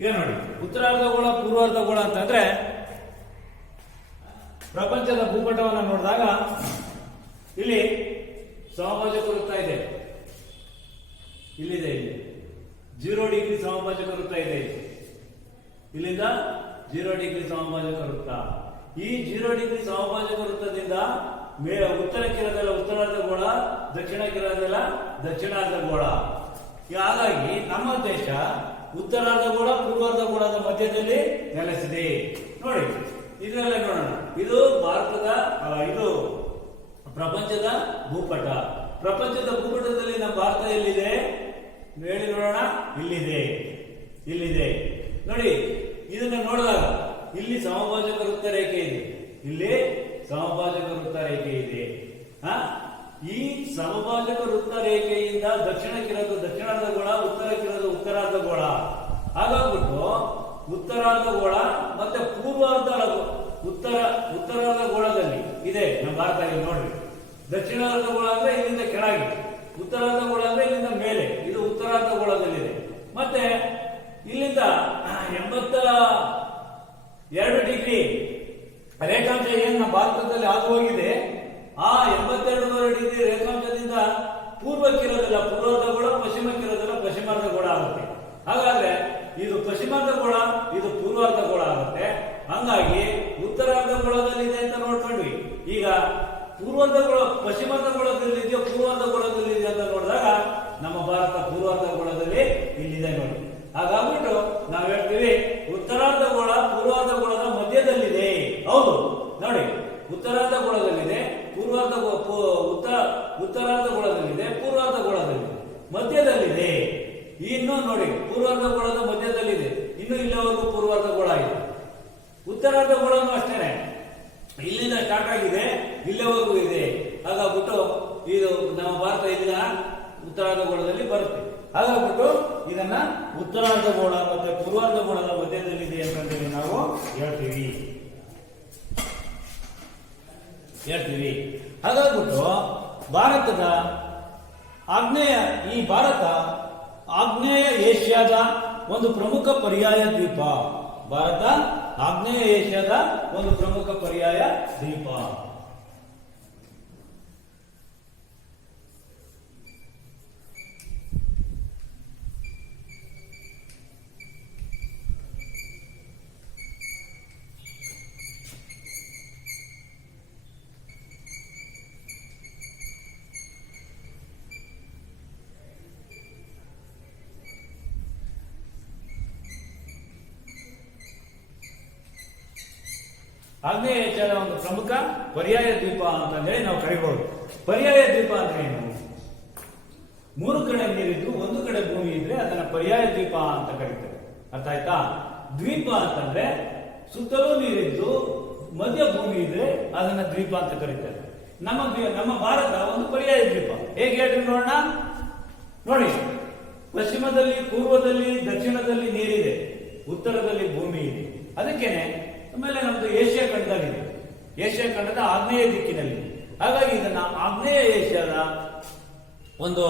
ಈಗ ನೋಡಿ, ಉತ್ತರಾರ್ಧಗೋಳ ಪೂರ್ವಾರ್ಧಗೋಳ ಅಂತಂದ್ರೆ ಪ್ರಪಂಚದ ಭೂಪಟವನ್ನು ನೋಡಿದಾಗ ಇಲ್ಲಿ ಸಮಭಾಜಕ ವೃತ್ತ ಇದೆ, ಇಲ್ಲಿದೆ, ಇಲ್ಲಿ 0 ಡಿಗ್ರಿ ಸಮಭಾಜಕ ವೃತ್ತ ಇದೆ, ಇಲ್ಲಿಂದ 0 ಡಿಗ್ರಿ ಸಮಭಾಜಕ ವೃತ್ತ. ಈ 0 ಡಿಗ್ರಿ ಸಮಭಾಜಕ ವೃತ್ತದಿಂದ ಉತ್ತರಕ್ಕಿರೋದೆಲ್ಲ ಉತ್ತರಾರ್ಧಗೋಳ, ದಕ್ಷಿಣಕ್ಕಿರೋದೆಲ್ಲ ದಕ್ಷಿಣಾರ್ಧಗೋಳ. ಹಾಗಾಗಿ ನಮ್ಮ ದೇಶ ಉತ್ತರಾರ್ಧಗೋಳ ಪೂರ್ವಾರ್ಧಗೋಳದ ಮಧ್ಯದಲ್ಲಿ ನೆಲೆಸಿದೆ. ನೋಡಿ, ಇದರಲ್ಲೇ ನೋಡೋಣ. ಇದು ಭಾರತದ ಇದು ಪ್ರಪಂಚದ ಭೂಪಟ. ಪ್ರಪಂಚದ ಭೂಪಟದಲ್ಲಿ ನಮ್ಮ ಭಾರತ ಎಲ್ಲಿದೆ ಹೇಳಿ ನೋಡೋಣ. ಇಲ್ಲಿದೆ, ಇಲ್ಲಿದೆ. ನೋಡಿ, ಇದನ್ನ ನೋಡಿದಾಗ ಇಲ್ಲಿ ಸಮಭಾಜಕ ವೃತ್ತ ರೇಖೆ ಇದೆ, ಇಲ್ಲಿ ಸಮಭಾಜಕ ವೃತ್ತ ರೇಖೆ ಇದೆ. ಈ ಸಮಭಾಜಕ ವೃತ್ತ ರೇಖೆಯಿಂದ ದಕ್ಷಿಣಕ್ಕಿರೋದು ದಕ್ಷಿಣಾರ್ಧಗೋಳ, ಉತ್ತರಕ್ಕಿರೋದು ಉತ್ತರಾರ್ಧಗೋಳ. ಹಾಗಾಗ್ಬಿಟ್ಟು ಉತ್ತರಾರ್ಧಗೋಳ ಮತ್ತೆ ಉತ್ತರಾರ್ಧಗೋಳದಲ್ಲಿ ಇದೆ ನಮ್ಮ ಭಾರತ. ಇಲ್ಲಿ ನೋಡ್ರಿ, ದಕ್ಷಿಣಾರ್ಧಗೋಳ ಅಂದ್ರೆ ಇಲ್ಲಿಂದ ಕೆಳಗೆ, ಉತ್ತರಾರ್ಧಗೋಳ ಅಂದ್ರೆ ಇಲ್ಲಿಂದ ಮೇಲೆ. ಇದು ಉತ್ತರಾರ್ಧಗೋಳದಲ್ಲಿದೆ. ಮತ್ತೆ ಇಲ್ಲಿಂದ 82 ಡಿಗ್ರಿ ರೇಖಾಂಶ ಏನು ನಮ್ಮ ಭಾರತದಲ್ಲಿ ಹಾದು ಹೋಗಿದೆ, ಆ 82.5 ಡಿಗ್ರಿ ರೇಖಾಂಶದಿಂದ ಪೂರ್ವಕ್ಕಿರೋದಿಲ್ಲ ಪೂರ್ವಾರ್ಧಗೋಳ, ಪಶ್ಚಿಮಕ್ಕಿರೋದಿಲ್ಲ ಪಶ್ಚಿಮಾರ್ಧಗೋಳ ಆಗುತ್ತೆ. ಹಾಗಾದ್ರೆ ಇದು ಪಶ್ಚಿಮಾರ್ಧಗೋಳ, ಇದು ಪೂರ್ವಾರ್ಧಗೋಳ ಆಗುತ್ತೆ. ಹಂಗಾಗಿ ಉತ್ತರಾರ್ಧಗೋಳದಲ್ಲಿದೆ ಅಂತ ನೋಡ್ಕೊಂಡ್ವಿ. ಈಗ ಪೂರ್ವಾರ್ಧಗೋಳ ಪಶ್ಚಿಮಾರ್ಧಗೋಳದಲ್ಲಿ ಇದೆಯೋ ಪೂರ್ವಾರ್ಧಗೋಳದಲ್ಲಿ ಇದೆ ಅಂತ ನೋಡಿದಾಗ ನಮ್ಮ ಭಾರತ ಪೂರ್ವಾರ್ಧಗೋಳದಲ್ಲಿ ಇಲ್ಲಿದೆ ನೋಡಿ. ಹಾಗಾಗ್ಬಿಟ್ಟು ನಾವು ಹೇಳ್ತೀವಿ ಉತ್ತರಾರ್ಧಗೋಳ ಪೂರ್ವಾರ್ಧಗೋಳದ ಮಧ್ಯದಲ್ಲಿದೆ. ಹೌದು ನೋಡಿ, ಉತ್ತರಾರ್ಧಗೋಳದಲ್ಲಿದೆ, ಉತ್ತರಾರ್ಧಗೋಳದಲ್ಲಿದೆ, ಪೂರ್ವಾರ್ಧಗೋಳದಲ್ಲಿದೆ, ಮಧ್ಯದಲ್ಲಿದೆ. ಇನ್ನು ನೋಡಿ, ಪೂರ್ವಾರ್ಧಗೋಳದ ಮಧ್ಯದಲ್ಲಿದೆ, ಇನ್ನು ಇಲ್ಲಿವರೆಗೂ ಪೂರ್ವಾರ್ಧಗೋಳ ಇದೆ. ಉತ್ತರಾರ್ಧಗೋಳನೂ ಅಷ್ಟೇನೆ, ಇಲ್ಲಿಂದ ಸ್ಟಾರ್ಟ್ ಆಗಿದೆ, ಇಲ್ಲಿವರೆಗೂ ಇದೆ. ಹಾಗಾಗ್ಬಿಟ್ಟು ಇದು ನಮ್ಮ ಭಾರತ ಇಲ್ಲಿನ ಉತ್ತರಾರ್ಧಗೋಳದಲ್ಲಿ ಬರುತ್ತೆ. ಹಾಗಾಗ್ಬಿಟ್ಟು ಇದನ್ನ ಉತ್ತರಾರ್ಧಗೋಳ ಮತ್ತೆ ಪೂರ್ವಾರ್ಧಗೋಳದ ಮಧ್ಯದಲ್ಲಿದೆ ಅಂತಂದೇಳಿ ನಾವು ಹೇಳ್ತೀವಿ. ಹಾಗಾಗ್ಬಿಟ್ಟು ಭಾರತದ ಈ ಭಾರತ ಆಗ್ನೇಯ ಏಷ್ಯಾದ ಒಂದು ಪ್ರಮುಖ ಪರ್ಯಾಯ ದ್ವೀಪ. ಭಾರತ ಆಗ್ನೇಯ ಏಷ್ಯಾದ ಒಂದು ಪ್ರಮುಖ ಪರ್ಯಾಯ ದ್ವೀಪ. ಆಗ್ನೇಯ ಏಷ್ಯಾದ ಒಂದು ಪ್ರಮುಖ ಪರ್ಯಾಯ ದ್ವೀಪ ಅಂತಂದೇಳಿ ನಾವು ಕರಿಬಹುದು. ಪರ್ಯಾಯ ದ್ವೀಪ ಅಂದ್ರೆ ಏನು? 3 ಕಡೆ ನೀರಿದ್ದು 1 ಕಡೆ ಭೂಮಿ ಇದ್ರೆ ಅದನ್ನ ಪರ್ಯಾಯ ದ್ವೀಪ ಅಂತ ಕರೀತಾರೆ. ಅರ್ಥ ಆಯ್ತಾ? ದ್ವೀಪ ಅಂತಂದ್ರೆ ಸುತ್ತಲೂ ನೀರಿದ್ದು ಮಧ್ಯ ಭೂಮಿ ಇದ್ರೆ ಅದನ್ನ ದ್ವೀಪ ಅಂತ ಕರೀತಾರೆ. ನಮ್ಮ ಭಾರತ ಒಂದು ಪರ್ಯಾಯ ದ್ವೀಪ. ಹೇಗೆ ಹೇಳ್ರಿ ನೋಡೋಣ. ನೋಡಿ, ಪಶ್ಚಿಮದಲ್ಲಿ, ಪೂರ್ವದಲ್ಲಿ, ದಕ್ಷಿಣದಲ್ಲಿ ನೀರಿದೆ, ಉತ್ತರದಲ್ಲಿ ಭೂಮಿ ಇದೆ. ಅದಕ್ಕೇನೆ ಆಮೇಲೆ ನಮ್ದು ಏಷ್ಯಾ ಖಂಡದಲ್ಲಿದೆ, ಏಷ್ಯಾ ಖಂಡದ ಆಗ್ನೇಯ ದಿಕ್ಕಿನಲ್ಲಿ. ಹಾಗಾಗಿ ಇದನ್ನ ಆಗ್ನೇಯ ಏಷ್ಯಾದ ಒಂದು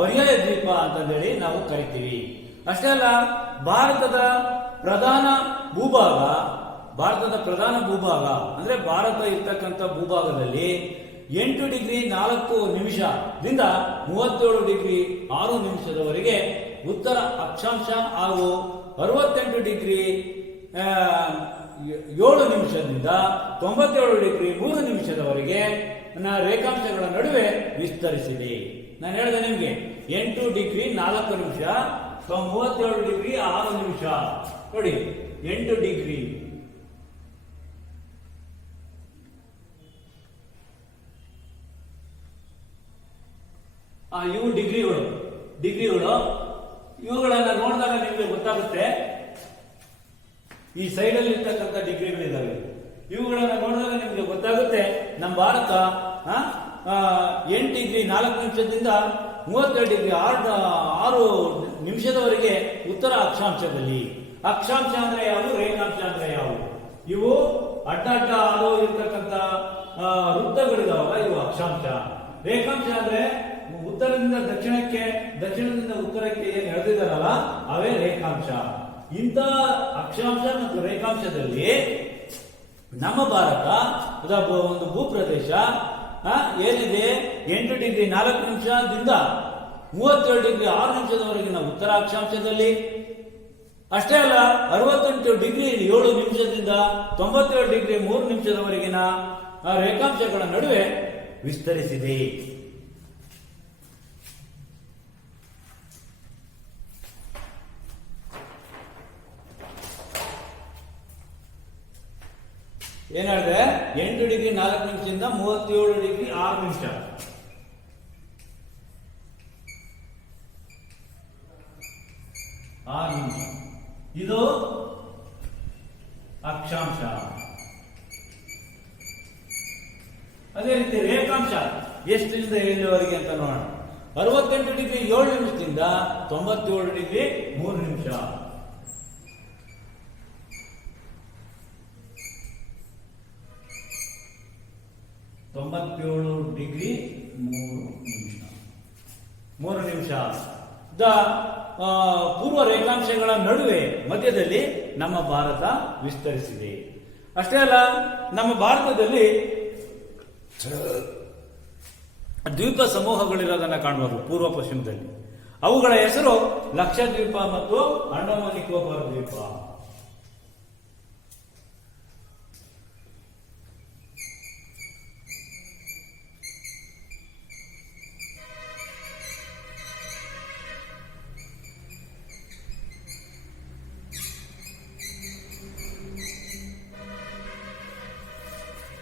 ಪರ್ಯಾಯ ದ್ವೀಪ ಅಂತಂದೇಳಿ ನಾವು ಕರಿತೀವಿ. ಅಷ್ಟೇ ಅಲ್ಲ, ಭಾರತದ ಪ್ರಧಾನ ಭೂಭಾಗ ಅಂದ್ರೆ ಭಾರತ ಇರ್ತಕ್ಕಂಥ ಭೂಭಾಗದಲ್ಲಿ 8 ಡಿಗ್ರಿ 4 ನಿಮಿಷದಿಂದ 37 ಡಿಗ್ರಿ 6 ನಿಮಿಷದವರೆಗೆ ಉತ್ತರ ಅಕ್ಷಾಂಶ ಹಾಗೂ 68 ಡಿಗ್ರಿ 7 ನಿಮಿಷದಿಂದ 97 ಡಿಗ್ರಿ 3 ನಿಮಿಷದವರೆಗೆ ರೇಖಾಂಶಗಳ ನಡುವೆ ವಿಸ್ತರಿಸಿದೆ. ನಾನು ಹೇಳಿದೆ ನಿಮ್ಗೆ 8 ಡಿಗ್ರಿ 4 ನಿಮಿಷ 37 ಡಿಗ್ರಿ 6 ನಿಮಿಷ. ನೋಡಿ, 8 ಡಿಗ್ರಿ ಇವು ಡಿಗ್ರಿಗಳು. ಇವುಗಳನ್ನ ನೋಡಿದಾಗ ನಿಮಗೆ ಗೊತ್ತಾಗುತ್ತೆ. ಈ ಸೈಡ್ ಅಲ್ಲಿ ಇರ್ತಕ್ಕಂಥ ಡಿಗ್ರಿಗಳಿದ್ದಾವೆ. ಇವುಗಳನ್ನ ನೋಡಿದಾಗ ನಿಮಗೆ ಗೊತ್ತಾಗುತ್ತೆ ನಮ್ಮ ಭಾರತ 8 ಡಿಗ್ರಿ 4 ನಿಮಿಷದಿಂದ 32 ಡಿಗ್ರಿ 6 ನಿಮಿಷದವರೆಗೆ ಉತ್ತರ ಅಕ್ಷಾಂಶದಲ್ಲಿ. ಅಕ್ಷಾಂಶ ಅಂದ್ರೆ ಯಾವುದು, ರೇಖಾಂಶ ಅಂದ್ರೆ ಯಾವುದು? ಇವು ಅಡ್ಡ ಹಾದು ಇರ್ತಕ್ಕಂಥ ವೃತ್ತಗಳಿದಾವಲ್ಲ, ಇವು ಅಕ್ಷಾಂಶ. ರೇಖಾಂಶ ಅಂದ್ರೆ ಉತ್ತರದಿಂದ ದಕ್ಷಿಣಕ್ಕೆ, ದಕ್ಷಿಣದಿಂದ ಉತ್ತರಕ್ಕೆ ಏನ್ ಎಳೆದಿದ್ದಾರಲ್ಲ ಅವೇ ರೇಖಾಂಶ. ಇಂಥ ಅಕ್ಷಾಂಶ ಮತ್ತು ರೇಖಾಂಶದಲ್ಲಿ ನಮ್ಮ ಭಾರತ ಒಂದು ಭೂಪ್ರದೇಶ ಏನಿದೆ 8 ಡಿಗ್ರಿ 4 ನಿಮಿಷದಿಂದ 37 ಡಿಗ್ರಿ 6 ನಿಮಿಷದವರೆಗಿನ ಉತ್ತರ ಅಕ್ಷಾಂಶದಲ್ಲಿ, ಅಷ್ಟೇ ಅಲ್ಲ 68 ಡಿಗ್ರಿ 7 ನಿಮಿಷದಿಂದ 97 ಡಿಗ್ರಿ 3 ನಿಮಿಷದವರೆಗಿನ ರೇಖಾಂಶಗಳ ನಡುವೆ ವಿಸ್ತರಿಸಿದೆ. ಏನಾದ್ರೆ 8 ಡಿಗ್ರಿ 4 ನಿಮಿಷದಿಂದ 37 ಡಿಗ್ರಿ 6 ನಿಮಿಷ. ಇದು ಅಕ್ಷಾಂಶ. ಅದೇ ರೀತಿ ರೇಖಾಂಶ ಎಷ್ಟರಿಂದ ಎಲ್ಲಿವರೆಗೆ ಅಂತ ನೋಡೋಣ. 68 ಡಿಗ್ರಿ 7 ನಿಮಿಷದಿಂದ 97 ಡಿಗ್ರಿ 3 ನಿಮಿಷ. ಡಿಗ್ರಿ 3 ನಿಮಿಷ. ಪೂರ್ವ ರೇಖಾಂಶಗಳ ನಡುವೆ ಮಧ್ಯದಲ್ಲಿ ನಮ್ಮ ಭಾರತ ವಿಸ್ತರಿಸಿದೆ. ಅಷ್ಟೇ ಅಲ್ಲ, ನಮ್ಮ ಭಾರತದಲ್ಲಿ ದ್ವೀಪ ಸಮೂಹಗಳಿರೋದನ್ನ ಕಾಣಬಹುದು ಪೂರ್ವ ಪಶ್ಚಿಮದಲ್ಲಿ. ಅವುಗಳ ಹೆಸರು ಲಕ್ಷದ್ವೀಪ ಮತ್ತು ಅಂಡಮಾನ್ ನಿಕೋಬಾರ್ ದ್ವೀಪ.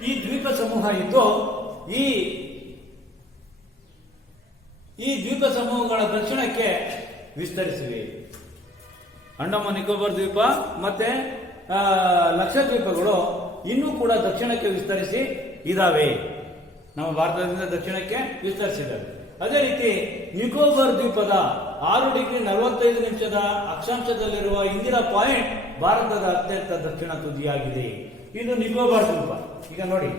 ಈ ದ್ವೀಪ ಸಮೂಹ ಇದ್ದು ಈ ದ್ವೀಪ ಸಮೂಹಗಳ ದಕ್ಷಿಣಕ್ಕೆ ವಿಸ್ತರಿಸಿವೆ. ಅಂಡಮಾನ್ ನಿಕೋಬಾರ್ ದ್ವೀಪ ಮತ್ತೆ ಲಕ್ಷದ್ವೀಪಗಳು ಇನ್ನೂ ಕೂಡ ದಕ್ಷಿಣಕ್ಕೆ ವಿಸ್ತರಿಸಿ ಇದಾವೆ. ನಮ್ಮ ಭಾರತದಿಂದ ದಕ್ಷಿಣಕ್ಕೆ ವಿಸ್ತರಿಸಿದ್ದಾರೆ. ಅದೇ ರೀತಿ ನಿಕೋಬಾರ್ ದ್ವೀಪದ 6 ಡಿಗ್ರಿ 45 ನಿಮಿಷದ ಅಕ್ಷಾಂಶದಲ್ಲಿರುವ ಇಂದಿರಾ ಪಾಯಿಂಟ್ ಭಾರತದ ಅತ್ಯಂತ ದಕ್ಷಿಣ ತುದಿಯಾಗಿದೆ. ಇದು ನಿಕೋಬಾರ್ ದ್ವೀಪ. ಈಗ ನೋಡಿ,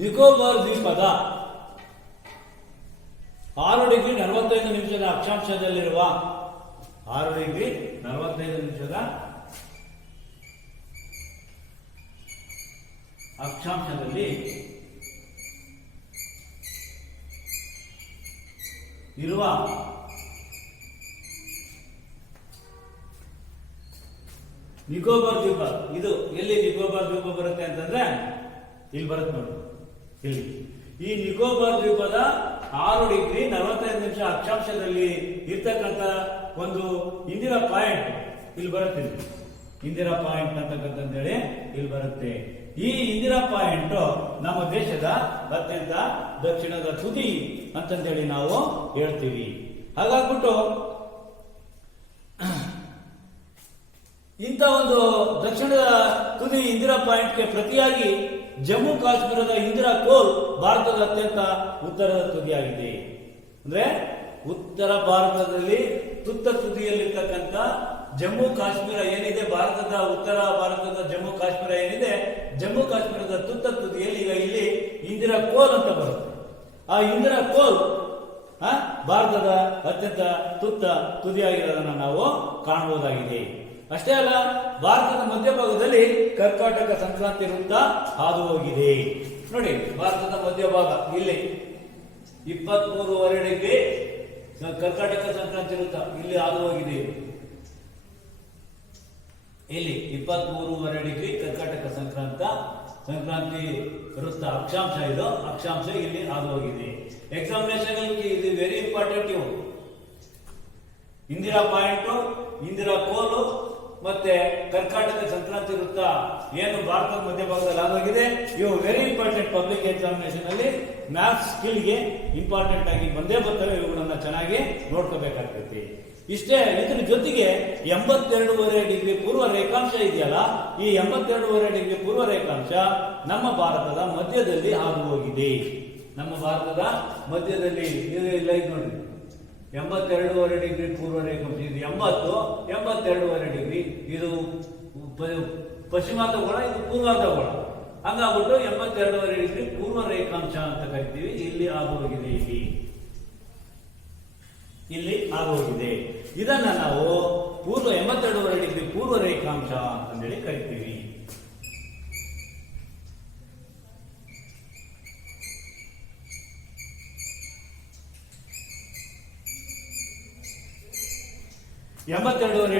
ನಿಕೋಬಾರ್ ದ್ವೀಪದ 6 ಡಿಗ್ರಿ 45 ನಿಮಿಷದ ಅಕ್ಷಾಂಶದಲ್ಲಿರುವ 6 ಡಿಗ್ರಿ 45 ನಿಮಿಷದ ಅಕ್ಷಾಂಶದಲ್ಲಿ ಇರುವ ನಿಕೋಬಾರ್ ದ್ವೀಪ. ಇದು ಎಲ್ಲಿ ನಿಕೋಬಾರ್ ದ್ವೀಪ ಬರುತ್ತೆ ಅಂತಂದ್ರೆ ಇಲ್ಲಿ ಬರುತ್ತೆ ನೋಡಿ. ಇಲ್ಲಿ ಈ ನಿಕೋಬಾರ್ ದ್ವೀಪದ 6 ಡಿಗ್ರಿ 45 ನಿಮಿಷ ಅಕ್ಷಾಂಶದಲ್ಲಿ ಇರ್ತಕ್ಕಂಥ ಒಂದು ಇಂದಿರಾ ಪಾಯಿಂಟ್ ಇಲ್ಲಿ ಬರುತ್ತೆ. ಇಂದಿರಾ ಪಾಯಿಂಟ್ ಅಂತಕ್ಕಂಥೇಳಿ ಇಲ್ಲಿ ಬರುತ್ತೆ. ಈ ಇಂದಿರಾ ಪಾಯಿಂಟ್ ನಮ್ಮ ದೇಶದ ಅತ್ಯಂತ ದಕ್ಷಿಣದ ತುದಿ ಅಂತಂದೇಳಿ ನಾವು ಹೇಳ್ತೀವಿ. ಹಾಗಾಗ್ಬಿಟ್ಟು ಇಂಥ ಒಂದು ದಕ್ಷಿಣದ ತುದಿ ಇಂದಿರಾ ಪಾಯಿಂಟ್ಗೆ ಪ್ರತಿಯಾಗಿ ಜಮ್ಮು ಕಾಶ್ಮೀರದ ಇಂದಿರಾ ಕೋಲ್ ಭಾರತದ ಅತ್ಯಂತ ಉತ್ತರದ ತುದಿಯಾಗಿದೆ. ಅಂದ್ರೆ ಉತ್ತರ ಭಾರತದಲ್ಲಿ ತುತ್ತ ತುದಿಯಲ್ಲಿರ್ತಕ್ಕಂಥ ಜಮ್ಮು ಕಾಶ್ಮೀರ ಏನಿದೆ, ಭಾರತದ ಉತ್ತರ ಭಾರತದ ಜಮ್ಮು ಕಾಶ್ಮೀರ ಏನಿದೆ, ಜಮ್ಮು ಕಾಶ್ಮೀರದ ತುತ್ತ ತುದಿಯಲ್ಲಿ ಈಗ ಇಲ್ಲಿ ಇಂದಿರಾ ಕೋಲ್ ಅಂತ ಬರುತ್ತೆ. ಆ ಇಂದಿರಾ ಕೋಲ್ ಭಾರತದ ಅತ್ಯಂತ ತುತ್ತ ತುದಿಯಾಗಿರೋದನ್ನ ನಾವು ಕಾಣಬಹುದಾಗಿದೆ. ಅಷ್ಟೇ ಅಲ್ಲ, ಭಾರತದ ಮಧ್ಯಭಾಗದಲ್ಲಿ ಕರ್ಕಾಟಕ ಸಂಕ್ರಾಂತಿ ವೃತ್ತ ಹಾದು ಹೋಗಿದೆ. ನೋಡಿ, ಭಾರತದ ಮಧ್ಯಭಾಗ ಇಲ್ಲಿ 23.5 ಡಿಗ್ರಿ ಕರ್ಕಾಟಕ ಸಂಕ್ರಾಂತಿ ವೃತ್ತ ಇಲ್ಲಿ ಹಾದು ಹೋಗಿದೆ. ಇಲ್ಲಿ 23.5 ಡಿಗ್ರಿ ಕರ್ಕಾಟಕ ಸಂಕ್ರಾಂತಿ ವೃತ್ತ ಅಕ್ಷಾಂಶ. ಇದು ಅಕ್ಷಾಂಶ ಇಲ್ಲಿ ಹಾದು ಹೋಗಿದೆ. ಎಕ್ಸಾಮಿನೇಷನ್ ಇದು ವೆರಿ ಇಂಪಾರ್ಟೆಂಟ್. ಇವು ಇಂದಿರಾ ಪಾಯಿಂಟ್, ಇಂದಿರಾ ಕೋಲು ಮತ್ತೆ ಕರ್ನಾಟಕ ಸಂಕ್ರಾಂತಿ ವೃತ್ತ ಏನು ಭಾರತದ ಮಧ್ಯಭಾಗದಲ್ಲಿ ಆಗೋಗಿದೆ. ಇವು ವೆರಿ ಇಂಪಾರ್ಟೆಂಟ್ ಪಬ್ಲಿಕ್ ಎಕ್ಸಾಮಿನೇಷನ್ ಅಲ್ಲಿ ಮ್ಯಾಥ್ಸ್ ಸ್ಕಿಲ್ಗೆ ಇಂಪಾರ್ಟೆಂಟ್ ಆಗಿ ಬಂದೇ ಬರ್ತವೆ. ಇವುಗಳನ್ನ ಚೆನ್ನಾಗಿ ನೋಡ್ಕೋಬೇಕಾಗ್ತೈತಿ. ಇಷ್ಟೇ, ಇದ್ರ ಜೊತೆಗೆ 82.5 ಡಿಗ್ರಿ ಪೂರ್ವ ರೇಖಾಂಶ ಇದೆಯಲ್ಲ, ಈ 82.5 ಡಿಗ್ರಿ ಪೂರ್ವ ರೇಖಾಂಶ ನಮ್ಮ ಭಾರತದ ಮಧ್ಯದಲ್ಲಿ ಹಾದು ಹೋಗಿದೆ. ನಮ್ಮ ಭಾರತದ ಮಧ್ಯದಲ್ಲಿ ಇಲ್ಲ, ಇದು ನೋಡಿ 82.5 ಡಿಗ್ರಿ ಪೂರ್ವ ರೇಖಾಂಶ. ಇದು 82.5 ಡಿಗ್ರಿ. ಇದು ಪಶ್ಚಿಮಾರ್ಧ ಗೋಳ, ಇದು ಪೂರ್ವಾರ್ಧ ಗೋಳ. ಹಂಗಾಗ್ಬಿಟ್ಟು 82.5 ಡಿಗ್ರಿ ಪೂರ್ವ ರೇಖಾಂಶ ಅಂತ ಕರಿತೀವಿ. ಇಲ್ಲಿ ಹಾದು ಹೋಗಿದೆ, ಇಲ್ಲಿ ಹಾದು ಹೋಗಿದೆ. ಇದನ್ನ ನಾವು 82.5 ಡಿಗ್ರಿ ಪೂರ್ವ ರೇಖಾಂಶ ಅಂತಂದೇಳಿ ಕರಿತೀವಿ.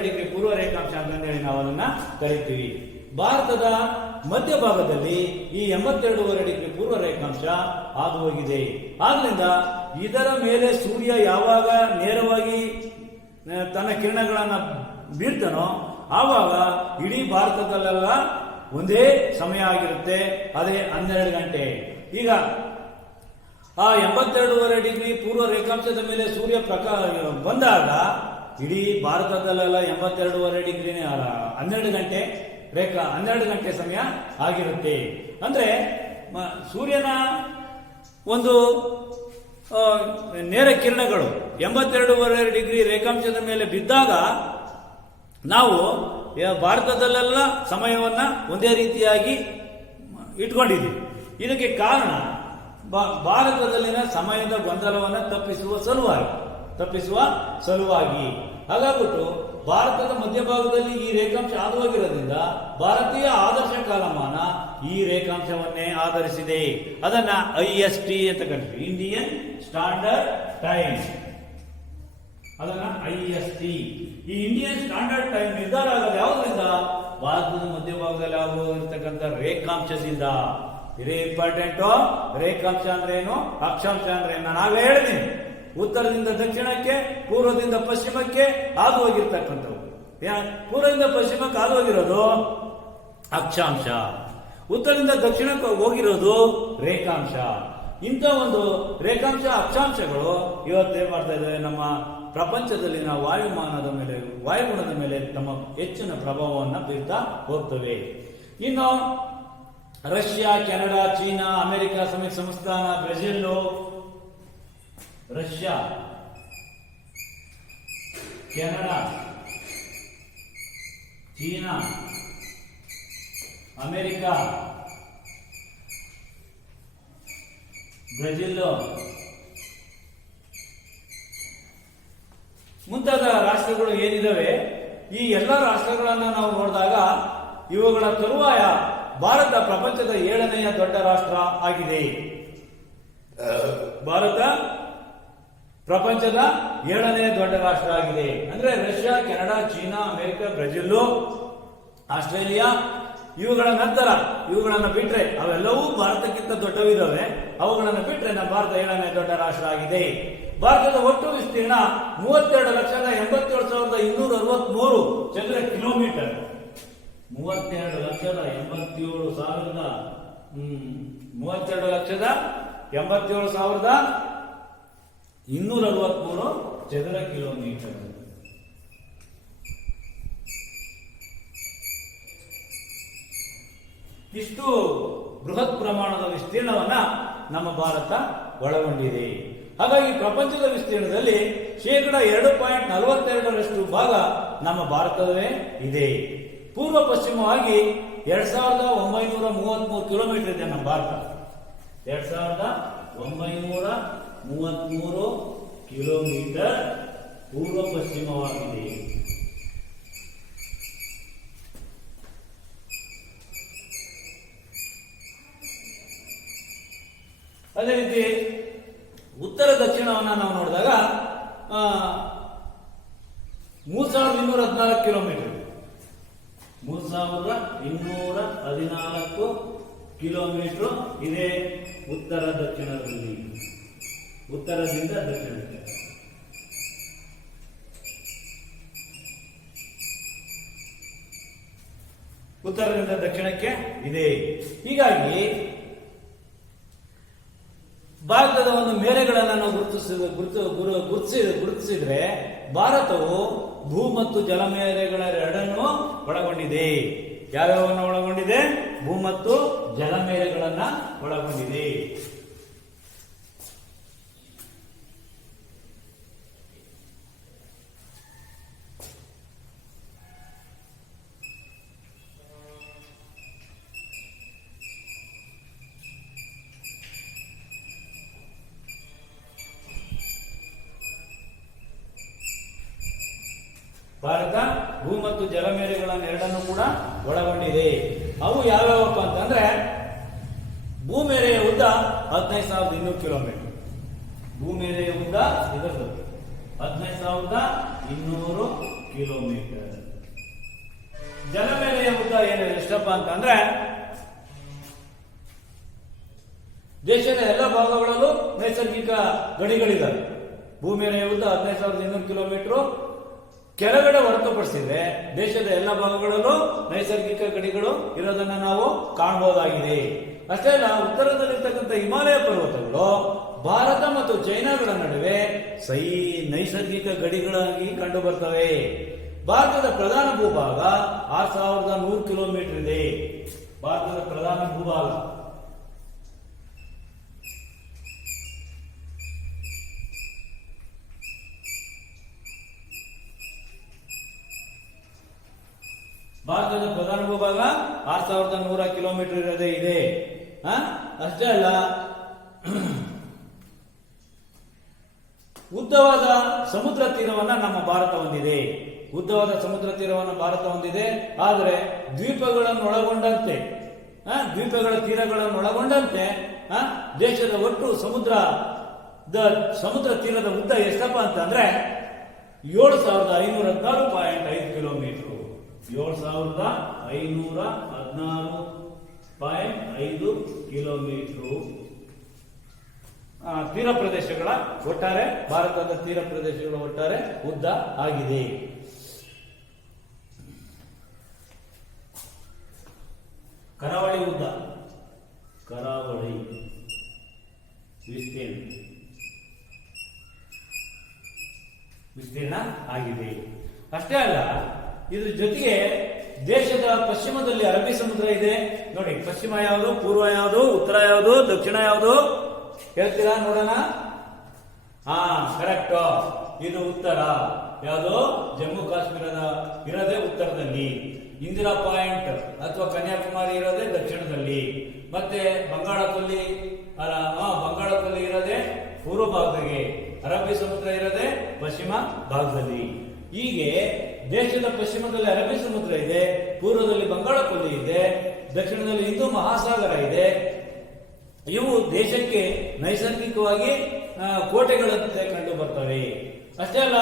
ಡಿಗ್ರಿ ಪೂರ್ವ ರೇಖಾಂಶ ಅಂತಂದೇಳಿ ನಾವು ಅದನ್ನ ಕರಿತೀವಿ. ಭಾರತದ ಮಧ್ಯಭಾಗದಲ್ಲಿ ಈ 82.5 ಡಿಗ್ರಿ ಪೂರ್ವ ರೇಖಾಂಶ ಹಾದು ಹೋಗಿದೆ. ಆದ್ರಿಂದ ಇದರ ಮೇಲೆ ಸೂರ್ಯ ಯಾವಾಗ ನೇರವಾಗಿ ತನ್ನ ಕಿರಣಗಳನ್ನ ಬೀಳ್ತಾನೋ ಆವಾಗ ಇಡೀ ಭಾರತದಲ್ಲೆಲ್ಲ ಒಂದೇ ಸಮಯ ಆಗಿರುತ್ತೆ, ಅದೇ 12 ಗಂಟೆ. ಈಗ ಆ 82.5 ಡಿಗ್ರಿ ಪೂರ್ವ ರೇಖಾಂಶದ ಮೇಲೆ ಸೂರ್ಯ ಬಂದಾಗ ಇಡೀ ಭಾರತದಲ್ಲೆಲ್ಲ 82.5 ಡಿಗ್ರಿನೇ 12 ಗಂಟೆ 12 ಗಂಟೆ ಸಮಯ ಆಗಿರುತ್ತೆ. ಅಂದ್ರೆ ಸೂರ್ಯನ ಒಂದು ನೇರ ಕಿರಣಗಳು 82.5 ಡಿಗ್ರಿ ರೇಖಾಂಶದ ಮೇಲೆ ಬಿದ್ದಾಗ ನಾವು ಭಾರತದಲ್ಲೆಲ್ಲ ಸಮಯವನ್ನ ಒಂದೇ ರೀತಿಯಾಗಿ ಇಟ್ಕೊಂಡಿದ್ದೀವಿ. ಇದಕ್ಕೆ ಕಾರಣ ಭಾರತದಲ್ಲಿನ ಸಮಯದ ಗೊಂದಲವನ್ನು ತಪ್ಪಿಸುವ ಸಲುವಾಗಿ ಹಾಗಾಗ್ಬಿಟ್ಟು ಭಾರತದ ಮಧ್ಯಭಾಗದಲ್ಲಿ ಈ ರೇಖಾಂಶ ಹಾದು ಹೋಗಿರೋದ್ರಿಂದ ಭಾರತೀಯ ಆದರ್ಶ ಕಾಲಮಾನ ಈ ರೇಖಾಂಶವನ್ನೇ ಆಧರಿಸಿದೆ. ಅದನ್ನ IST ಅಂತ ಕರಿತೀವಿ, ಇಂಡಿಯನ್ ಸ್ಟ್ಯಾಂಡರ್ಡ್ ಟೈಮ್. ಅದನ್ನ IST. ಈ ಇಂಡಿಯನ್ ಸ್ಟ್ಯಾಂಡರ್ಡ್ ಟೈಮ್ ನಿರ್ಧಾರ ಆಗೋದು ಯಾವುದರಿಂದ? ಭಾರತದ ಮಧ್ಯಭಾಗದಲ್ಲಿ ಆಗಿರ್ತಕ್ಕಂಥ ರೇಖಾಂಶದಿಂದ. ಇದೇ ಇಂಪಾರ್ಟೆಂಟ್. ರೇಖಾಂಶ ಅಂದ್ರೆ ಏನು, ಅಕ್ಷಾಂಶ ಅಂದ್ರೆ ಏನು? ನಾನು ಆಗಲೇ ಹೇಳಿದ್ದೀನಿ, ಉತ್ತರದಿಂದ ದಕ್ಷಿಣಕ್ಕೆ, ಪೂರ್ವದಿಂದ ಪಶ್ಚಿಮಕ್ಕೆ ಹಾದು ಹೋಗಿರ್ತಕ್ಕಂಥವು. ಪೂರ್ವದಿಂದ ಪಶ್ಚಿಮಕ್ಕೆ ಹಾದು ಹೋಗಿರೋದು ಅಕ್ಷಾಂಶ, ಉತ್ತರದಿಂದ ದಕ್ಷಿಣಕ್ಕೆ ಹೋಗಿರೋದು ರೇಖಾಂಶ. ಇಂಥ ಒಂದು ರೇಖಾಂಶ ಅಕ್ಷಾಂಶಗಳು ಇವತ್ತೇನ್ ಮಾಡ್ತಾ ಇದ್ದಾವೆ, ನಮ್ಮ ಪ್ರಪಂಚದಲ್ಲಿನ ವಾಯುಗುಣದ ಮೇಲೆ ತಮ್ಮ ಹೆಚ್ಚಿನ ಪ್ರಭಾವವನ್ನು ಬೀರ್ತಾ ಹೋಗ್ತವೆ. ಇನ್ನು ರಷ್ಯಾ, ಕೆನಡಾ, ಚೀನಾ, ಅಮೆರಿಕ ಸಂಯುಕ್ತ ಸಂಸ್ಥಾನ, Brazil, Russia, Canada, China, America, Brazil ಮುಂತಾದ ರಾಷ್ಟ್ರಗಳು ಏನಿದಾವೆ, ಈ ಎಲ್ಲ ರಾಷ್ಟ್ರಗಳನ್ನ ನಾವು ನೋಡಿದಾಗ ಇವುಗಳ ತರುವಾಯ ಭಾರತ ಪ್ರಪಂಚದ 7ನೇ ದೊಡ್ಡ ರಾಷ್ಟ್ರ ಆಗಿದೆ. ಭಾರತ ಪ್ರಪಂಚದ 7ನೇ ದೊಡ್ಡ ರಾಷ್ಟ್ರ ಆಗಿದೆ. ಅಂದ್ರೆ Russia, Canada, China, America, Brazil, Australia ಇವುಗಳ ನಂತರ ಇವುಗಳನ್ನು ಬಿಟ್ರೆ ಅವೆಲ್ಲವೂ ಭಾರತಕ್ಕಿಂತ ದೊಡ್ಡವಿದ್ದಾವೆ. ಅವುಗಳನ್ನು ಬಿಟ್ರೆ ನಮ್ಮ ಭಾರತ 7ನೇ ದೊಡ್ಡ ರಾಷ್ಟ್ರ ಆಗಿದೆ. ಭಾರತದ ಒಟ್ಟು ವಿಸ್ತೀರ್ಣ 32,87,263 ಚದರ ಕಿಲೋಮೀಟರ್. 32,87,263 ಚದರ ಕಿಲೋಮೀಟರ್. ಇಷ್ಟು ಬೃಹತ್ ಪ್ರಮಾಣದ ವಿಸ್ತೀರ್ಣವನ್ನ ನಮ್ಮ ಭಾರತ ಒಳಗೊಂಡಿದೆ. ಹಾಗಾಗಿ ಪ್ರಪಂಚದ ವಿಸ್ತೀರ್ಣದಲ್ಲಿ 2.42% ಭಾಗ ನಮ್ಮ ಭಾರತವೇ ಇದೆ. ಪೂರ್ವ ಪಶ್ಚಿಮವಾಗಿ 2,933 ಕಿಲೋಮೀಟರ್ ಇದೆ ನಮ್ಮ ಭಾರತ. 2,933 ಕಿಲೋಮೀಟರ್ ಪೂರ್ವ ಪಶ್ಚಿಮವಾಗಿದೆ. ಅದೇ ರೀತಿ ಉತ್ತರ ದಕ್ಷಿಣವನ್ನ ನಾವು ನೋಡಿದಾಗ 3,214 ಕಿಲೋಮೀಟರ್. 3,214 ಕಿಲೋಮೀಟರ್ ಇದೆ ಉತ್ತರ ದಕ್ಷಿಣದಲ್ಲಿ, ಉತ್ತರದಿಂದ ದಕ್ಷಿಣಕ್ಕೆ. ಉತ್ತರದಿಂದ ದಕ್ಷಿಣಕ್ಕೆ ಇದೆ. ಹೀಗಾಗಿ ಭಾರತದ ಒಂದು ಮೇರೆಗಳನ್ನು ನಾವು ಗುರುತಿಸಿದ್ರೆ ಭಾರತವು ಭೂ ಮತ್ತು ಜಲಮೇರೆಗಳೆರಡನ್ನು ಒಳಗೊಂಡಿದೆ. ಯಾವ್ಯಾವನ್ನ ಒಳಗೊಂಡಿದೆ? ಭೂ ಮತ್ತು ಜಲಮೇರೆಗಳನ್ನ ಒಳಗೊಂಡಿದೆ. ಭಾರತ ಭೂ ಮತ್ತು ಜಲಮೇರೆಗಳನ್ನೆರಡನ್ನು ಕೂಡ ಒಳಗೊಂಡಿದೆ. ಅವು ಯಾವ್ಯಾವಪ್ಪ ಅಂತಂದ್ರೆ, ಭೂಮೇರೆಯ ಉದ್ದ 15,200 ಕಿಲೋಮೀಟರ್. ಭೂಮೇರೆಯ ಉದ್ದ ಇದರದ್ದು 15,200 ಕಿಲೋಮೀಟರ್. ಜಲಮೇರೆಯ ಉದ್ದ ಎಷ್ಟಪ್ಪ ಅಂತಂದ್ರೆ, ದೇಶದ ಎಲ್ಲ ಭಾಗಗಳಲ್ಲೂ ನೈಸರ್ಗಿಕ ಗಡಿಗಳಿದ್ದಾವೆ. ಭೂಮೇರೆಯ ಉದ್ದ 15,200 ಕಿಲೋಮೀಟರ್. ಕೆಳಗಡೆ ಹೊರತುಪಡಿಸಿದ್ರೆ ದೇಶದ ಎಲ್ಲ ಭಾಗಗಳಲ್ಲೂ ನೈಸರ್ಗಿಕ ಗಡಿಗಳು ಇರೋದನ್ನ ನಾವು ಕಾಣಬಹುದಾಗಿದೆ. ಅಷ್ಟೇ ಅಲ್ಲ, ಉತ್ತರದಲ್ಲಿರ್ತಕ್ಕಂಥ ಹಿಮಾಲಯ ಪರ್ವತಗಳು ಭಾರತ ಮತ್ತು ಚೈನಾಗಳ ನಡುವೆ ನೈಸರ್ಗಿಕ ಗಡಿಗಳಾಗಿ ಕಂಡು ಬರ್ತವೆ. ಭಾರತದ ಪ್ರಧಾನ ಭೂಭಾಗ 6,100 ಕಿಲೋಮೀಟರ್ ಇದೆ. ಭಾರತದ ಪ್ರಧಾನ ಭೂಭಾಗ ಭಾರತದ ಪ್ರಧಾನ ಭೂಭಾಗ 6,100 ಕಿಲೋಮೀಟರ್ ಇರೋದೇ ಇದೆ. ಅಷ್ಟೇ ಅಲ್ಲ, ಉದ್ದವಾದ ಸಮುದ್ರ ತೀರವನ್ನ ನಮ್ಮ ಭಾರತ ಹೊಂದಿದೆ. ಉದ್ದವಾದ ಸಮುದ್ರ ತೀರವನ್ನು ಭಾರತ ಹೊಂದಿದೆ. ಆದರೆ ದ್ವೀಪಗಳ ತೀರಗಳನ್ನು ಒಳಗೊಂಡಂತೆ ದೇಶದ ಒಟ್ಟು ಸಮುದ್ರ ತೀರದ ಉದ್ದ ಎಷ್ಟಪ್ಪ ಅಂತಂದ್ರೆ 7,516.5 ಕಿಲೋಮೀಟರ್. 7,516.5 ಕಿಲೋಮೀಟರ್ ತೀರ ಪ್ರದೇಶಗಳ ಒಟ್ಟಾರೆ, ಭಾರತದ ತೀರ ಪ್ರದೇಶಗಳ ಒಟ್ಟಾರೆ ಉದ್ದ ಆಗಿದೆ. ಕರಾವಳಿ ಉದ್ದ, ಕರಾವಳಿ ವಿಸ್ತೀರ್ಣ ಆಗಿದೆ. ಅಷ್ಟೇ ಅಲ್ಲ, ಇದ್ರ ಜೊತೆಗೆ ದೇಶದ ಪಶ್ಚಿಮದಲ್ಲಿ ಅರಬ್ಬಿ ಸಮುದ್ರ ಇದೆ. ನೋಡಿ, ಪಶ್ಚಿಮ ಯಾವುದು, ಪೂರ್ವ ಯಾವುದು, ಉತ್ತರ ಯಾವುದು, ದಕ್ಷಿಣ ಯಾವುದು ಹೇಳ್ತೀರಾ ನೋಡೋಣ? ಕರೆಕ್ಟ್. ಇದು ಉತ್ತರ. ಯಾವುದು? ಜಮ್ಮು ಕಾಶ್ಮೀರದ ಇರೋದೇ ಉತ್ತರದಲ್ಲಿ, ಇಂದಿರಾ ಪಾಯಿಂಟ್ ಅಥವಾ ಕನ್ಯಾಕುಮಾರಿ ಇರೋದೇ ದಕ್ಷಿಣದಲ್ಲಿ, ಮತ್ತೆ ಬಂಗಾಳದಲ್ಲಿ ಇರೋದೇ ಪೂರ್ವ ಭಾಗದಲ್ಲಿ, ಅರಬ್ಬಿ ಸಮುದ್ರ ಇರೋದೇ ಪಶ್ಚಿಮ ಭಾಗದಲ್ಲಿ. ಹೀಗೆ ದೇಶದ ಪಶ್ಚಿಮದಲ್ಲಿ ಅರಬ್ಬಿ ಸಮುದ್ರ ಇದೆ, ಪೂರ್ವದಲ್ಲಿ ಬಂಗಾಳಕೊಲ್ಲಿ ಇದೆ, ದಕ್ಷಿಣದಲ್ಲಿ ಹಿಂದೂ ಮಹಾಸಾಗರ ಇದೆ. ಇವು ದೇಶಕ್ಕೆ ನೈಸರ್ಗಿಕವಾಗಿ ಕೋಟೆಗಳಂತೆ ಕಂಡು ಬರ್ತವೆ. ಅಷ್ಟೇ ಅಲ್ಲ,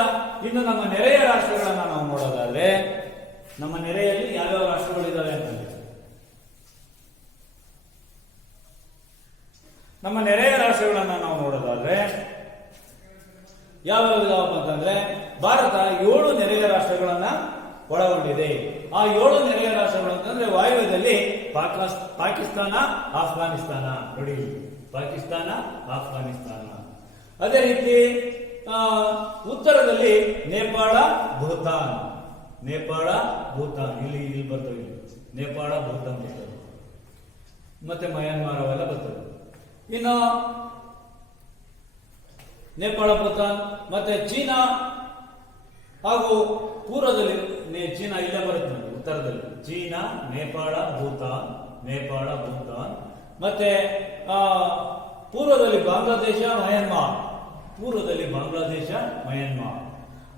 ಇನ್ನು ನಮ್ಮ ನೆರೆಯ ರಾಷ್ಟ್ರಗಳನ್ನ ನಾವು ನೋಡೋದಾದ್ರೆ, ನಮ್ಮ ನೆರೆಯಲ್ಲಿ ಯಾವ್ಯಾವ ರಾಷ್ಟ್ರಗಳಿದ್ದಾವೆ ಅಂತಂದ್ರೆ, ನಮ್ಮ ನೆರೆಯ ರಾಷ್ಟ್ರಗಳನ್ನ ನಾವು ನೋಡೋದಾದ್ರೆ ಯಾವ್ಯಾವ ಇದಾವಪ್ಪ ಅಂತಂದ್ರೆ, ಭಾರತ 7 ನೆರೆಯ ರಾಷ್ಟ್ರಗಳನ್ನ ಒಳಗೊಂಡಿದೆ. ಆ 7 ನೆರೆಯ ರಾಷ್ಟ್ರಗಳು ಅಂತಂದ್ರೆ, ವಾಯುವ್ಯದಲ್ಲಿ ಪಾಕಿಸ್ತಾನ, ಆಫ್ಘಾನಿಸ್ತಾನ. ನೋಡಿ, ಪಾಕಿಸ್ತಾನ, ಆಫ್ಘಾನಿಸ್ತಾನ. ಅದೇ ರೀತಿ ಉತ್ತರದಲ್ಲಿ ನೇಪಾಳ, ಭೂತಾನ್. ಇಲ್ಲಿ ಬರ್ತವೆ. ನೇಪಾಳ, ಭೂತಾನ್ ಬರ್ತವೆ. ಮತ್ತೆ ಮಯನ್ಮಾರ್ ಅವೆಲ್ಲ ಬರ್ತವೆ. ಇನ್ನು ನೇಪಾಳ, ಭೂತಾನ್, ಮತ್ತೆ ಚೀನಾ ಹಾಗೂ ಪೂರ್ವದಲ್ಲಿ ಚೀನಾ ಇಲ್ಲೇ ಬರುತ್ತೆ ನೋಡಿ, ಉತ್ತರದಲ್ಲಿ ಚೀನಾ, ನೇಪಾಳ, ಭೂತಾನ್, ಮತ್ತೆ ಪೂರ್ವದಲ್ಲಿ ಬಾಂಗ್ಲಾದೇಶ, ಮಯನ್ಮಾರ್.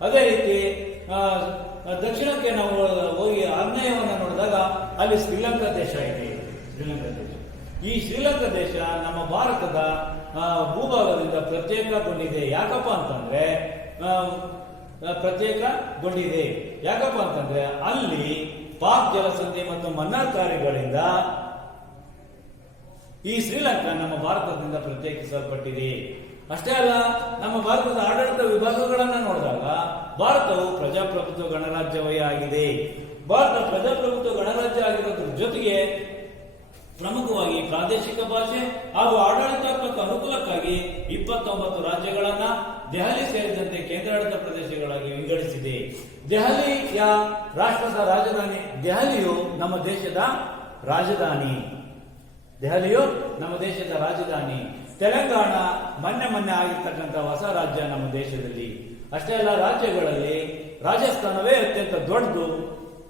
ಅದೇ ರೀತಿ ದಕ್ಷಿಣಕ್ಕೆ ನಾವು ಹೋಗಿ ಆಗ್ನೇಯವನ್ನು ನೋಡಿದಾಗ ಅಲ್ಲಿ ಶ್ರೀಲಂಕಾ ದೇಶ ಇದೆ. ಈ ಶ್ರೀಲಂಕಾ ದೇಶ ನಮ್ಮ ಭಾರತದ ಭೂಭಾಗದಿಂದ ಪ್ರತ್ಯೇಕಗೊಂಡಿದೆ. ಯಾಕಪ್ಪ ಅಂತಂದ್ರೆ ಅಲ್ಲಿ ಪಾಕ್ ಜಲಸಂಧಿ ಮತ್ತು ಮನ್ನಾರ್ ಕಾರ್ಯಗಳಿಂದ ಈ ಶ್ರೀಲಂಕಾ ನಮ್ಮ ಭಾರತದಿಂದ ಪ್ರತ್ಯೇಕಿಸಲ್ಪಟ್ಟಿದೆ. ಅಷ್ಟೇ ಅಲ್ಲ, ನಮ್ಮ ಭಾರತದ ಆಡಳಿತ ವಿಭಾಗಗಳನ್ನ ನೋಡಿದಾಗ ಭಾರತವು ಪ್ರಜಾಪ್ರಭುತ್ವ ಗಣರಾಜ್ಯವೇ ಆಗಿದೆ. ಭಾರತ ಪ್ರಜಾಪ್ರಭುತ್ವ ಗಣರಾಜ್ಯ ಆಗಿರೋದ್ರ ಜೊತೆಗೆ ಪ್ರಮುಖವಾಗಿ ಪ್ರಾದೇಶಿಕ ಭಾಷೆ ಹಾಗೂ ಆಡಳಿತಾತ್ಮಕ ಅನುಕೂಲಕ್ಕಾಗಿ 29 ರಾಜ್ಯಗಳನ್ನ ದೆಹಲಿ ಸೇರಿದಂತೆ ಕೇಂದ್ರಾಡಳಿತ ಪ್ರದೇಶಗಳಾಗಿ ವಿಂಗಡಿಸಿದೆ. ದೆಹಲಿಯ ರಾಷ್ಟ್ರದ ರಾಜಧಾನಿ, ದೆಹಲಿಯು ನಮ್ಮ ದೇಶದ ರಾಜಧಾನಿ. ದೆಹಲಿಯು ನಮ್ಮ ದೇಶದ ರಾಜಧಾನಿ. ತೆಲಂಗಾಣ ಮೊನ್ನೆ ಆಗಿರ್ತಕ್ಕಂಥ ಹೊಸ ರಾಜ್ಯ ನಮ್ಮ ದೇಶದಲ್ಲಿ. ಅಷ್ಟೇ ಅಲ್ಲ, ರಾಜ್ಯಗಳಲ್ಲಿ ರಾಜಸ್ಥಾನವೇ ಅತ್ಯಂತ ದೊಡ್ಡದು.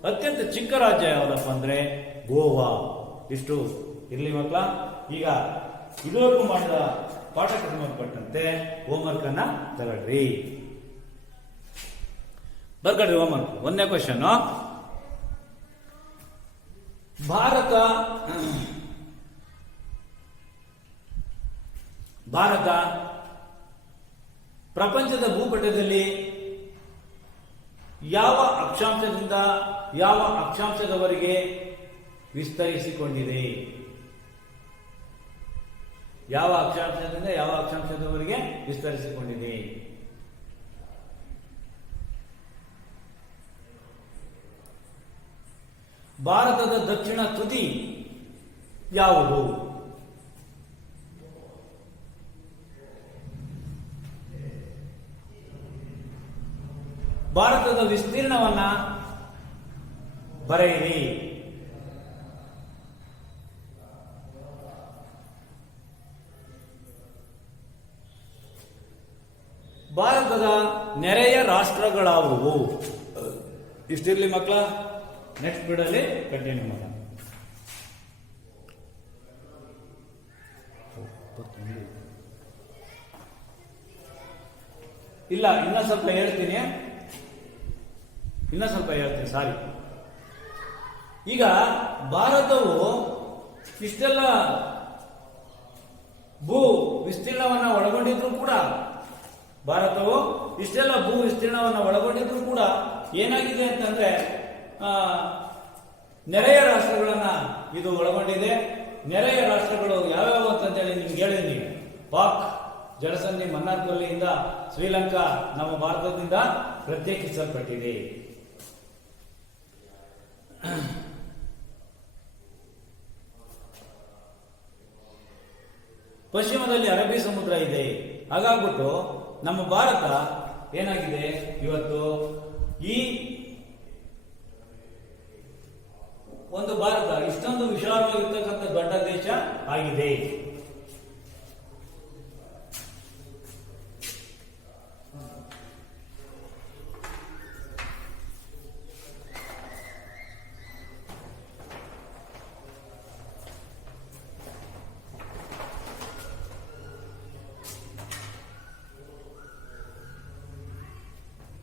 ಅತ್ಯಂತ ಚಿಕ್ಕ ರಾಜ್ಯ ಯಾವುದಪ್ಪ ಅಂದ್ರೆ ಗೋವಾ. ಇಷ್ಟು ಇರ್ಲಿ ಮಕ್ಕಳ. ಈಗ ಇದುವರೆಗೂ ಮಾಡಿದ ಪಾಠಕ್ಕೆ ಸಂಬಂಧಪಟ್ಟಂತೆ ಹೋಮ್ವರ್ಕ್ ಅನ್ನ ತಗೊಳ್ರಿ. ಬರ್ಕೊಳ್ರಿ ಹೋಮ್ವರ್ಕ್. 1ನೇ ಕ್ವೆಶ್ಚನ್, ಭಾರತ ಪ್ರಪಂಚದ ಭೂಪಟದಲ್ಲಿ ಯಾವ ಅಕ್ಷಾಂಶದಿಂದ ಯಾವ ಅಕ್ಷಾಂಶದವರೆಗೆ ವಿಸ್ತರಿಸಿಕೊಂಡಿದೆ? ಯಾವ ಅಕ್ಷಾಂಶದಿಂದ ಯಾವ ಅಕ್ಷಾಂಶದವರೆಗೆ ವಿಸ್ತರಿಸಿಕೊಂಡಿದೆ? ಭಾರತದ ದಕ್ಷಿಣ ತುದಿ ಯಾವುದು? ಭಾರತದ ವಿಸ್ತೀರ್ಣವನ್ನ ಬರೆಯಿರಿ. ಭಾರತದ ನೆರೆಯ ರಾಷ್ಟ್ರಗಳಾವುವು? ಇಷ್ಟಿರ್ಲಿ ಮಕ್ಕಳ. ನೆಕ್ಸ್ಟ್ ಬಿಡಲ್ಲಿ ಕಂಟಿನ್ಯೂ ಮಾಡೋಣ. ಇಲ್ಲ, ಇನ್ನೂ ಸ್ವಲ್ಪ ಹೇಳ್ತೀನಿ. ಸಾರಿ. ಈಗ ಭಾರತವು ಇಷ್ಟೆಲ್ಲ ಭೂ ವಿಸ್ತೀರ್ಣವನ್ನ ಒಳಗೊಂಡಿದ್ರು ಕೂಡ ಏನಾಗಿದೆ ಅಂತಂದ್ರೆ ನೆರೆಯ ರಾಷ್ಟ್ರಗಳನ್ನ ಇದು ಒಳಗೊಂಡಿದೆ. ನೆರೆಯ ರಾಷ್ಟ್ರಗಳು ಯಾವ್ಯಾವ ಅಂತಂದೇಳಿ ನಿಮ್ಗೆ ಹೇಳಿದೀನಿ. ಪಾಕ್ ಜಲಸಂಧಿ ಮನ್ನಾರ್ಕೊಲ್ಲಿಯಿಂದ ಶ್ರೀಲಂಕಾ ನಮ್ಮ ಭಾರತದಿಂದ ಪ್ರತ್ಯೇಕಿಸಲ್ಪಟ್ಟಿದೆ. ಪಶ್ಚಿಮದಲ್ಲಿ ಅರಬ್ಬಿ ಸಮುದ್ರ ಇದೆ. ಹಾಗಾಗ್ಬಿಟ್ಟು ನಮ್ಮ ಭಾರತ ಏನಾಗಿದೆ ಇವತ್ತು, ಈ ಒಂದು ಭಾರತ ಇಷ್ಟೊಂದು ವಿಶಾಲವಾಗಿರ್ತಕ್ಕಂಥ ದೊಡ್ಡ ದೇಶ ಆಗಿದೆ.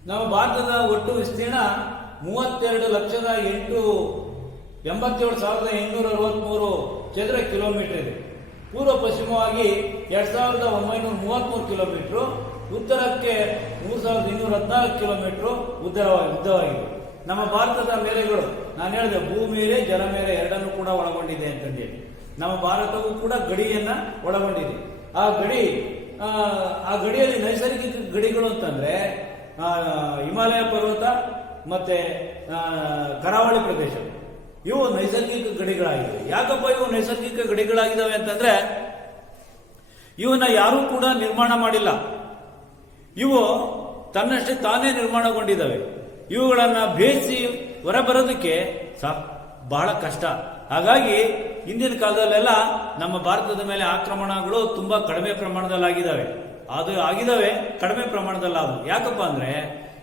ನಮ್ಮ ಭಾರತದ ಒಟ್ಟು ವಿಸ್ತೀರ್ಣ 32,87,863 ಚದರ ಕಿಲೋಮೀಟರ್ ಇದೆ. ಪೂರ್ವ ಪಶ್ಚಿಮವಾಗಿ 2,933 ಕಿಲೋಮೀಟರ್, ಉತ್ತರಕ್ಕೆ 3,214 ಕಿಲೋಮೀಟರ್ ಉದ್ದವಾಗಿದೆ. ನಮ್ಮ ಭಾರತದ ಮೇಲೆಗಳು ನಾನು ಹೇಳಿದೆ, ಭೂ ಮೇಲೆ ಜಲ ಮೇಲೆ ಎರಡನ್ನೂ ಕೂಡ ಒಳಗೊಂಡಿದೆ ಅಂತಂದೇಳಿ. ನಮ್ಮ ಭಾರತವು ಕೂಡ ಗಡಿಯನ್ನ ಒಳಗೊಂಡಿದೆ. ಆ ಗಡಿಯಲ್ಲಿ ನೈಸರ್ಗಿಕ ಗಡಿಗಳು ಅಂತಂದ್ರೆ ಹಿಮಾಲಯ ಪರ್ವತ ಮತ್ತೆ ಕರಾವಳಿ ಪ್ರದೇಶ, ಇವು ನೈಸರ್ಗಿಕ ಗಡಿಗಳಾಗಿವೆ. ಯಾಕಪ್ಪ ಇವು ನೈಸರ್ಗಿಕ ಗಡಿಗಳಾಗಿದ್ದಾವೆ ಅಂತಂದ್ರೆ ಇವನ್ನ ಯಾರೂ ಕೂಡ ನಿರ್ಮಾಣ ಮಾಡಿಲ್ಲ. ಇವು ತನ್ನಷ್ಟೇ ತಾನೇ ನಿರ್ಮಾಣಗೊಂಡಿದ್ದಾವೆ. ಇವುಗಳನ್ನ ಭೇದಿಸಿ ಹೊರಬರೋದಕ್ಕೆ ಬಹಳ ಕಷ್ಟ. ಹಾಗಾಗಿ ಹಿಂದಿನ ಕಾಲದಲ್ಲೆಲ್ಲ ನಮ್ಮ ಭಾರತದ ಮೇಲೆ ಆಕ್ರಮಣಗಳು ತುಂಬಾ ಕಡಿಮೆ ಪ್ರಮಾಣದಲ್ಲಿ ಆಗಿದ್ದಾವೆ. ಕಡಿಮೆ ಪ್ರಮಾಣದಲ್ಲಿ ಆದವು. ಯಾಕಪ್ಪ ಅಂದ್ರೆ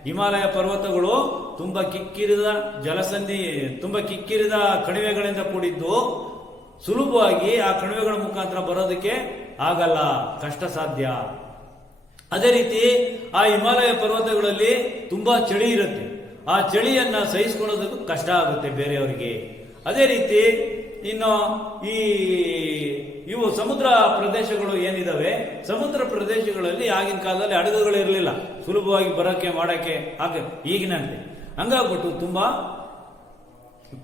ಹಿಮಾಲಯ ಪರ್ವತಗಳು ತುಂಬಾ ಕಿಕ್ಕಿರಿದ ಕಣಿವೆಗಳಿಂದ ಕೂಡಿದ್ದು, ಸುಲಭವಾಗಿ ಆ ಕಣಿವೆಗಳ ಮುಖಾಂತರ ಬರೋದಕ್ಕೆ ಆಗಲ್ಲ, ಕಷ್ಟ ಸಾಧ್ಯ. ಅದೇ ರೀತಿ ಆ ಹಿಮಾಲಯ ಪರ್ವತಗಳಲ್ಲಿ ತುಂಬಾ ಚಳಿ ಇರುತ್ತೆ. ಆ ಚಳಿಯನ್ನ ಸಹಿಸಿಕೊಳ್ಳೋದಕ್ಕೂ ಕಷ್ಟ ಆಗುತ್ತೆ ಬೇರೆಯವರಿಗೆ. ಅದೇ ರೀತಿ ಇನ್ನು ಇವು ಸಮುದ್ರ ಪ್ರದೇಶಗಳು ಏನಿದಾವೆ, ಸಮುದ್ರ ಪ್ರದೇಶಗಳಲ್ಲಿ ಆಗಿನ ಕಾಲದಲ್ಲಿ ಹಡಗುಗಳು ಇರಲಿಲ್ಲ, ಸುಲಭವಾಗಿ ಬರೋಕೆ ಮಾಡಕ್ಕೆ ಈಗಿನಂತೆ. ಹಂಗಾಗ್ಬಿಟ್ಟು ತುಂಬಾ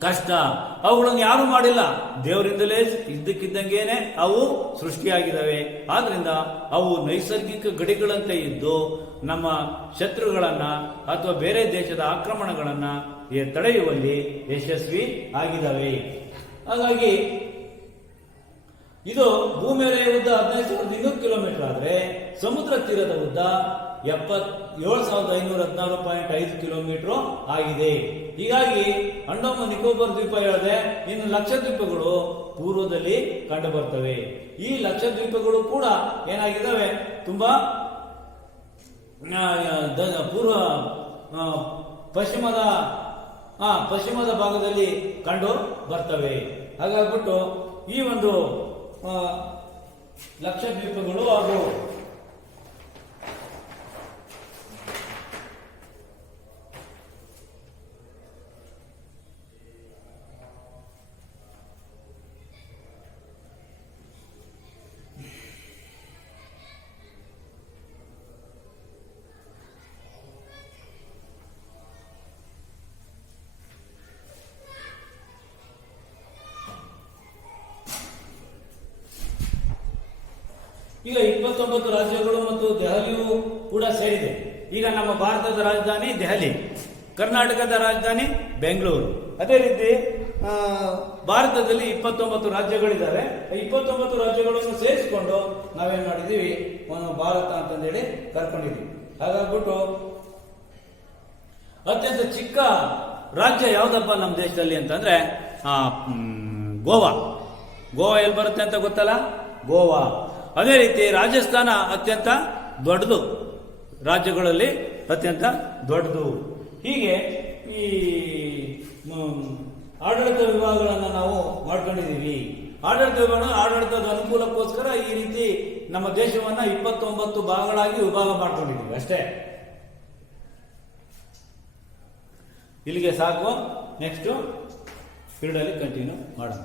ಕಷ್ಟ. ಅವುಗಳನ್ನು ಯಾರು ಮಾಡಿಲ್ಲ, ದೇವರಿಂದಲೇ ಇದ್ದಕ್ಕಿದ್ದಂಗೇನೆ ಅವು ಸೃಷ್ಟಿಯಾಗಿದ್ದಾವೆ. ಆದ್ರಿಂದ ಅವು ನೈಸರ್ಗಿಕ ಗಡಿಗಳಂತೆ ಇದ್ದು ನಮ್ಮ ಶತ್ರುಗಳನ್ನ ಅಥವಾ ಬೇರೆ ದೇಶದ ಆಕ್ರಮಣಗಳನ್ನ ತಡೆಯುವಲ್ಲಿ ಯಶಸ್ವಿ ಆಗಿದ್ದಾವೆ. ಹಾಗಾಗಿ ಇದು ಭೂಮೇಲೆಯ ಉದ್ದ 15,200 ಕಿಲೋಮೀಟರ್ ಆದ್ರೆ ಸಮುದ್ರ ತೀರದ ಉದ್ದ 7,516.5 ಕಿಲೋಮೀಟರ್ ಆಗಿದೆ. ಹೀಗಾಗಿ ಅಂಡಮಾನ್ ನಿಕೋಬಾರ್ ದ್ವೀಪ ಹೇಳಿದೆ. ಇನ್ನು ಲಕ್ಷದ್ವೀಪಗಳು ಪೂರ್ವದಲ್ಲಿ ಕಂಡು ಬರ್ತವೆ. ಈ ಲಕ್ಷದ್ವೀಪಗಳು ಕೂಡ ಏನಾಗಿದ್ದಾವೆ, ತುಂಬಾ ಪೂರ್ವ ಪಶ್ಚಿಮದ ಭಾಗದಲ್ಲಿ ಕಂಡು ಬರ್ತವೆ. ಹಾಗಾಗ್ಬಿಟ್ಟು ಈ ಒಂದು ಲಕ್ಷದ್ವೀಪಗಳು ಹಾಗೂ ಈಗ 29 ರಾಜ್ಯಗಳು ಮತ್ತು ದೆಹಲಿಯು ಕೂಡ ಸೇರಿದೆ. ಈಗ ನಮ್ಮ ಭಾರತದ ರಾಜಧಾನಿ ದೆಹಲಿ, ಕರ್ನಾಟಕದ ರಾಜಧಾನಿ ಬೆಂಗಳೂರು. ಅದೇ ರೀತಿ ಭಾರತದಲ್ಲಿ 29 ರಾಜ್ಯಗಳಿದ್ದಾವೆ. 29 ರಾಜ್ಯಗಳನ್ನು ಸೇರಿಸಿಕೊಂಡು ನಾವೇನ್ ಮಾಡಿದೀವಿ, ಒಂದು ಭಾರತ ಅಂತಂದೇಳಿ ಕರ್ಕೊಂಡಿದ್ದೀವಿ. ಹಾಗಾಗ್ಬಿಟ್ಟು ಅತ್ಯಂತ ಚಿಕ್ಕ ರಾಜ್ಯ ಯಾವ್ದಪ್ಪ ನಮ್ಮ ದೇಶದಲ್ಲಿ ಅಂತಂದ್ರೆ ಗೋವಾ. ಗೋವಾ ಎಲ್ಲಿ ಬರುತ್ತೆ ಅಂತ ಗೊತ್ತಲ್ಲ, ಗೋವಾ. ಅದೇ ರೀತಿ ರಾಜಸ್ಥಾನ ಅತ್ಯಂತ ದೊಡ್ಡದು, ರಾಜ್ಯಗಳಲ್ಲಿ ಅತ್ಯಂತ ದೊಡ್ಡದು. ಹೀಗೆ ಈ ಆಡಳಿತ ವಿಭಾಗಗಳನ್ನು ನಾವು ಮಾಡ್ಕೊಂಡಿದ್ದೀವಿ. ಆಡಳಿತದ ಅನುಕೂಲಕ್ಕೋಸ್ಕರ ಈ ರೀತಿ ನಮ್ಮ ದೇಶವನ್ನ 29 ಭಾಗಗಳಾಗಿ ವಿಭಾಗ ಮಾಡ್ಕೊಂಡಿದ್ದೀವಿ ಅಷ್ಟೇ. ಇಲ್ಲಿಗೆ ಸಾಕು. ನೆಕ್ಸ್ಟ್ ಪೀರಿಯಡ್ ಅಲ್ಲಿ ಕಂಟಿನ್ಯೂ ಮಾಡೋಣ.